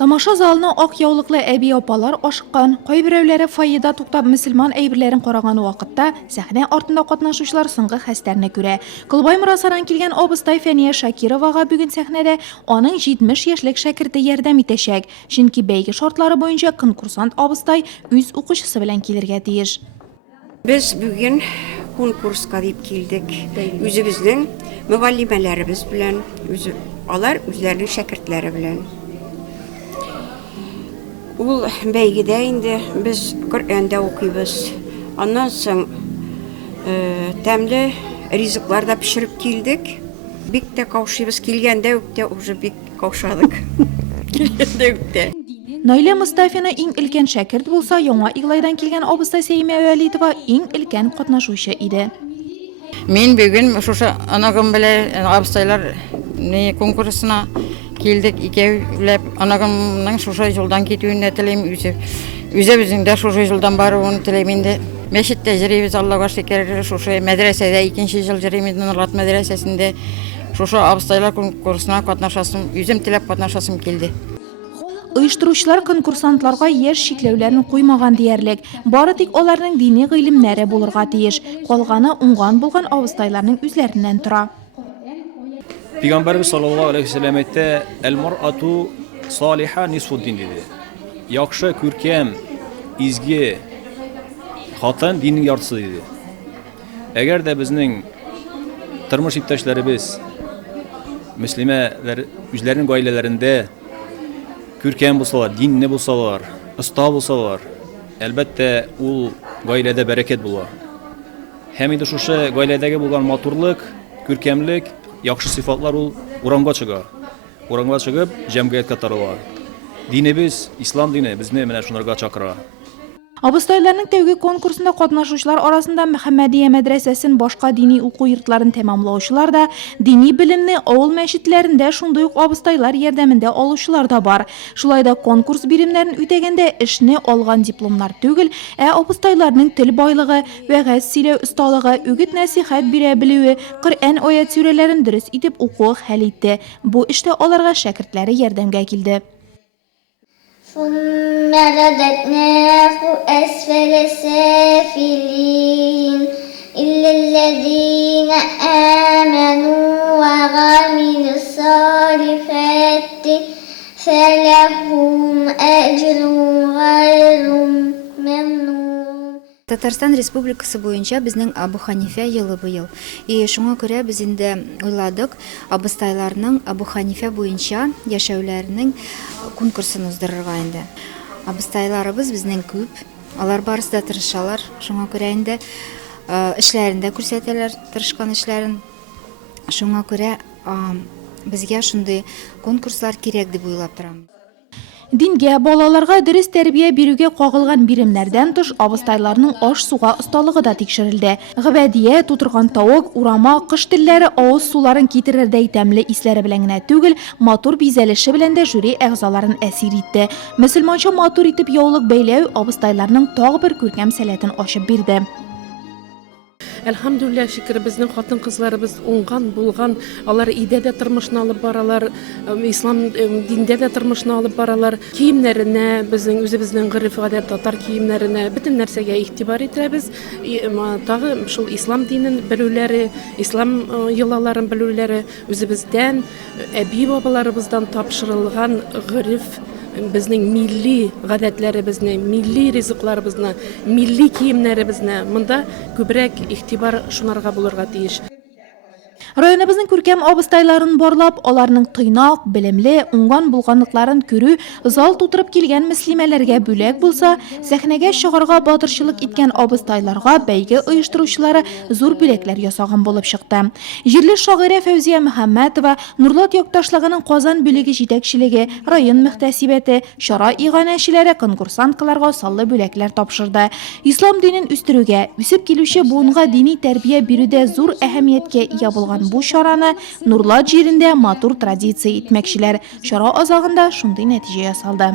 Тамаша залына ак яулыклы әби апалар ашыккан, кайберәүләре фойеда туктап мөселман әйберләрен караган вакытта сәхнә артында катнашучылар соңгы хәстәрне күрә. Кылбай Морасадан килгән абыстай Фәния Шакировага бүген сәхнәдә аның 70 яшьлек шәкерте ярдәм итәчәк. Чөнки бәйге шартлары буенча конкурсант абыстай үз укучысы белән килергә тиеш. Biz bugün konkurska дип килдек. Үзебезнең мөгаллимәләребез белән, алар үзләренең шәкертләре белән. Ул бәйгедә инде без Коръәндә укыйбыз. Аннан соң тәмле ризыклар да пешереп килдек. Бик тә каушыйбыз, килгәндә үк тә уже бик каушадык. Килгәндә үк тә. Наилә Мустафина иң өлкән шәкерт булса, Яңа Иглайдан килгән абыстай Сәймә Вәлитова иң өлкән катнашучы иде. Мен бүген шушы анагым белән абыстайлар конкурсына килдек, икәүләп анагымның шушы юлдан китүен телим, үзебезнең дә шушы юлдан баруын телим инде. Мәчеттә җырыйбыз, Аллага шөкер, шушы мәдрәсәдә 2нче ел җырыйм Нурлат мәдрәсәсендә шушы абыстайлар конкурсына катнашасым, үзем теләп катнашасым килде. Оештыручылар конкурсантларга яшь чикләүләрен куймаган диярлек. Бары тик аларның дини гыйлемнәре булырга тиеш. Калганы уңган булган абыстайларның үзләреннән тора. Peygamberimiz sallallahu aleyhi ve sellem aytdı, "El-mar'atu saliha nisfuddin" dedi. Yaxşı, күркәм, изге хатын dinning yartısı dedi. Әгәр дә безнең тормыш иптәшләребез, мөслимәләр үзләренең гаиләләрендә күркәм булсалар, динне булсалар, оста булсалар, әлбәттә ул гаиләдә бәрәкәт була. Һәм инде шушы гаиләдәге булган матурлык, күркәмлек, яхшы сыйфатлар ул урамга чыга. Урамга чыгып, җәмгыятькә тарала. Динебез, ислам дине безне менә шунарга чакыра. Абыстайларның тәүге конкурсында катнашучылар арасында Мөхәммәдия мәдрәсәсен башка дини уку йортларын тәмамлаучылар да, дини белемне авыл мәчетләрендә шундый ук абыстайлар ярдәмендә алучылар да бар. Шулай да конкурс биремнәрен үтәгәндә эшне алган дипломнар түгел, абыстайларның тел байлыгы, вәгазь сөйләү осталыгы, үгет нәсихәт бирә белүе, Коръән аят сүрәләрен дөрес итеп укуы хәл итте. Бу эштә аларга шәкертләре ярдәмгә килде. ثم رددناه أسفل سافلين إلا الذين آمنوا وعملوا الصالحات فلهم أجر غير ممنون. Татарстан Республикасы буенча безнең Абу Ханифа елы быел. Шуңа күрә без инде уйладык абыстайларның Абу Ханифа буенча яшәүләренең конкурсын уздырырга инде. Абыстайларыбыз безнең күп, алар барысы да тырышалар. Шуңа күрә инде эшләрендә күрсәтәләр, тырышкан эшләрен. Шуңа күрә безгә шундый конкурслар кирәк дип уйлап торам. Дингә, балаларга дөрес тәрбия бирүгә кагылган биремнәрдән тыш абыстайларның аш-суга осталыгы да тикшерелде. Гыбәдия, тутырган тавык, урама, кыш телләре, авыз суларын китерердәй тәмле исләре белән генә түгел, матур бизәлеше белән дә жюри әгъзаларын әсир итте. Мөселманча матур итеп яулык бәйләү абыстайларның тагы бер күркәм сәләтен ачып бирде. Әлхамдулилlah, шөкер, безнең хатын-кызларыбыз уңган булган, алар идә дә тормышны алып баралар, ислам диндә дә тормышны алып баралар. Киемнәренә, безнең үзебезнең гырыф-гадәт татар киемнәренә, бөтен нәрсәгә игътибар итәбез. Тагы шул ислам динен белүләре, ислам йолаларын белүләре үзебездән, әби бабаларыбыздан тапшырылган гырыф, безнең милли гадәтләребезне, милли ризыкларыбызны, милли киемнәребезне монда күбрәк игътибар шунарга булырга тиеш. Районыбызның күркәм абыстайларын барлап, аларның тыйнак, белемле, уңган булганлыкларын күрү зал тутырып килгән мөслимәләргә бүләк булса, сәхнәгә чыгарга батырчылык иткән абыстайларга бәйге оештыручылары зур бүләкләр ясаган булып чыкты. Җирле шагыйрә Фәүзия Мөхәммәтова, Нурлат якташлыгының Казан бүлеге җитәкчелеге, район мөхтәсибәте, чара иганәчеләре конкурсанткаларга саллы бүләкләр тапшырды. Ислам динен үстерүгә, үсеп килүче буынга дини тәрбия бирүдә зур әһәмияткә ия булган бу чараны Нурлат җирендә матур традиция итмәкчеләр. Чара азагында шундый нәтиҗә ясалды.